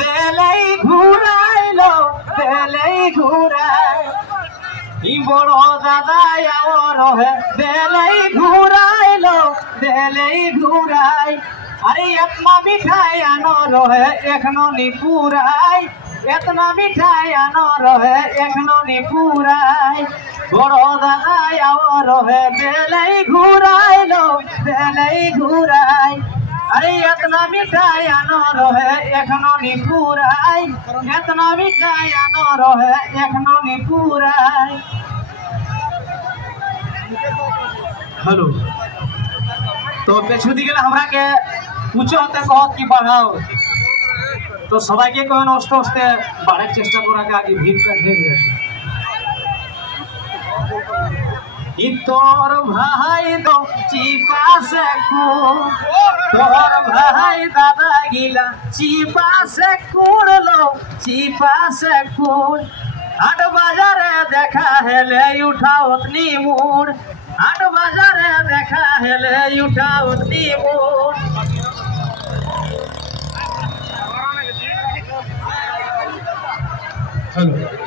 দেলেই ঘুরাইলো দেলেই ঘুরাই ই বড় দাদা আমার হে দেলেই ঘুরাইলো দেলেই ঘুরাই अरे इतना मिठाई आनो रहे एखनो नी पुराई इतना मिठाई आनो रहे एखनो नी पुराई बड़ो दादा आओ रहे देलई घुराइलो देलई घुराई अरे इतना मिठाई आनो रहे एखनो नी पुराई इतना मिठाई आनो रहे एखनो नी पुराई। हेलो तो पेछु दी गेला हमरा के पूछो होते कहत कि बढ़ाओ तो सबाई के कहन अस्त अस्ते बाढ़े चेष्टा करा के आगे भीड़ कर दे तोर भाई दो चिपा से तोर भाई दादा गिला चिपा से लो चिपा से हाट बाजारे देखा है ले उठाओ उतनी मूड हाट बाजारे देखा है ले उठाओ उतनी मूड। हेलो